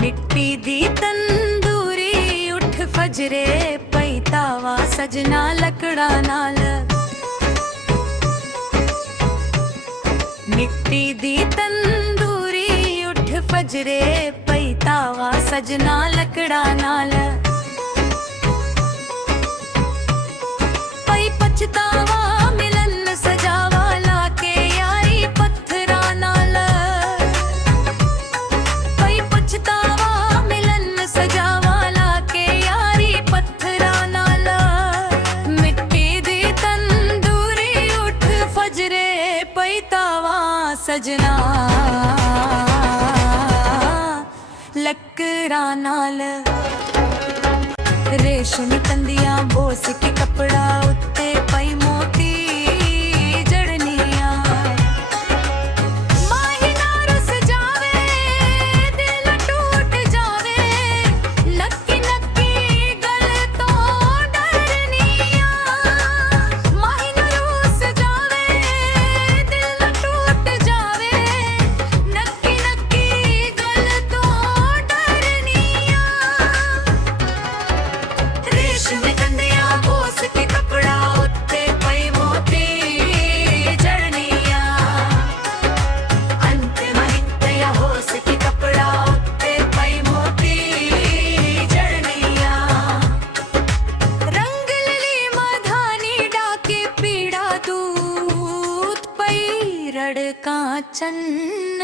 मिट्टी दी तंदूरी उठ फजरे पई तावा सजना लकड़ा नाल। मिट्टी दी तंदूरी उठ फजरे पई तावा सजना लकड़ा नाल। पई पछतावा मिलन सजावा लाके यारी पत्थरा नाल। पई पछतावा मिलन सजावा लाके यारी पत्थरा नाल। मिट्टी दी तंदूरी उठ फजरे पई तावा सजना लकड़ा नाल। रेशमी तंदियां बोस के कपड़ा उत्ते पई मोती जड़नियां। माही ना रुस जावे दिल टूट जावे नक्की नक्की गल तो डरनियां। माही ना रुस जावे दिल टूट जावे नक्की नक्की गल तो डरनियां। रेशमी तंदियां बोस के कपड़ा उत्ते पई मोती जड़नियां। अंत महित्या होस के कपड़ा उत्ते पई मोती जड़नियां। रंग लिली मधानी डाके पीड़ा दूत पई रड़का चन्न।